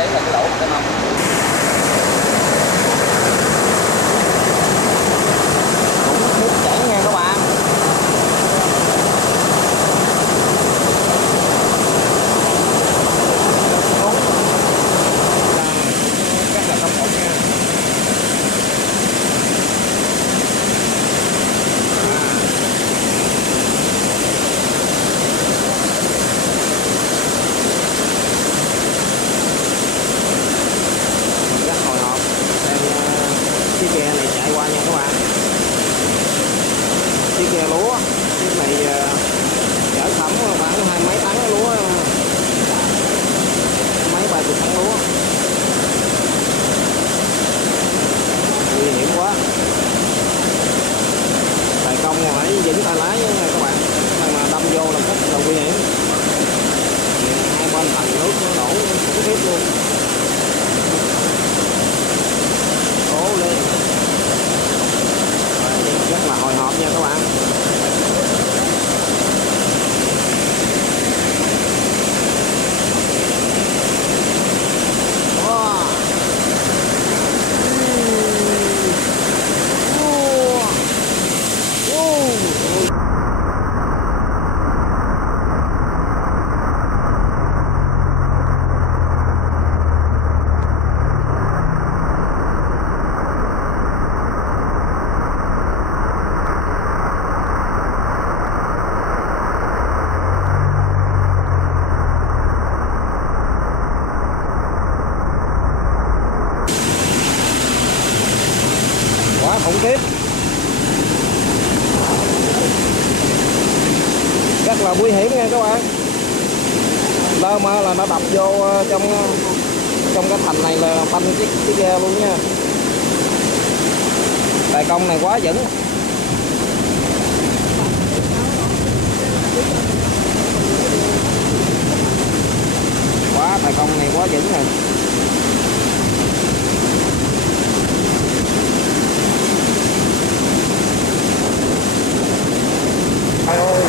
đấy là cái lỗ của cái mâm. Cũng nước chảy nha các bạn. Rất là không ổn nha. Rất hồi hộp xem chiếc ghe này chạy qua nha các bạn. Chiếc ghe lúa, chiếc này chở thẩm khoảng 20 mấy tấn lúa, mấy 30 tấn lúa. Nguy hiểm quá. Tài công phải vững tay lái nha các bạn, mà đâm vô là rất là nguy hiểm. Hai bên tầng nước nó đổ khủng khiếp luôn. Cố lên. Rất là hồi hộp nha các bạn. Quá khủng khiếp, rất là nguy hiểm nha các bạn. Lơ mơ là nó đập vô trong cái thành này là phanh chiếc ghe luôn nha. Tài công này quá vững. Tài công này quá vững rồi. Trời ơi.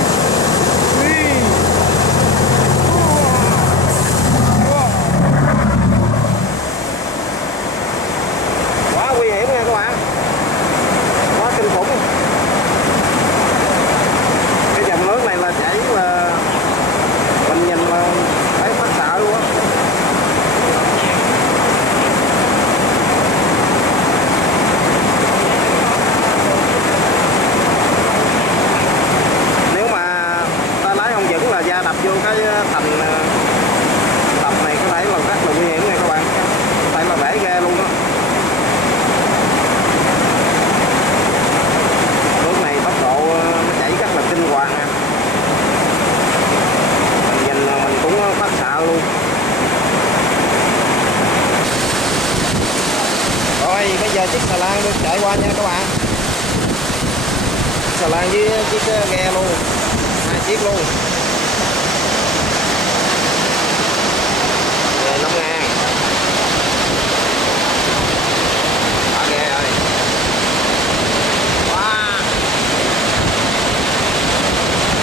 Quá nguy hiểm nha các bạn. Quá kinh khủng. Cái dòng nước này là chảy là mình nhìn là thấy phát sợ luôn á. Da đập vô cái thành đập này có thể là rất là nguy hiểm nha các bạn, có thể là bể ghe luôn đó. Nước này tốc độ nó chảy rất là kinh hoàng nha. Mình nhìn mình cũng phát sợ luôn. Rồi bây giờ chiếc xà lan được chạy qua nha các bạn. Xà lan với chiếc ghe luôn, hai chiếc luôn. 5.000. Bỏ ghe rồi. Wow.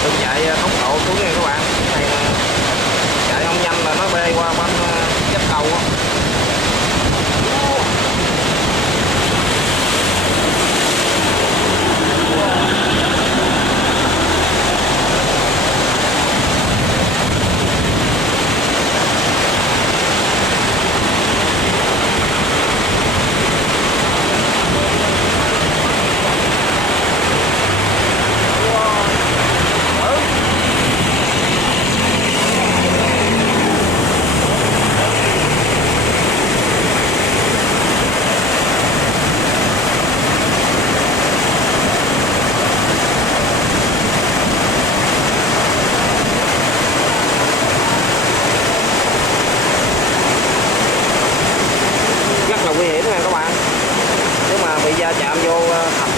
Đừng chạy tốc độ xuống nha các bạn. Cái này chạy không nhanh là nó bê qua bên dấp cầu á. Rất là nguy hiểm nha các bạn. Nếu mà bị va chạm vô thành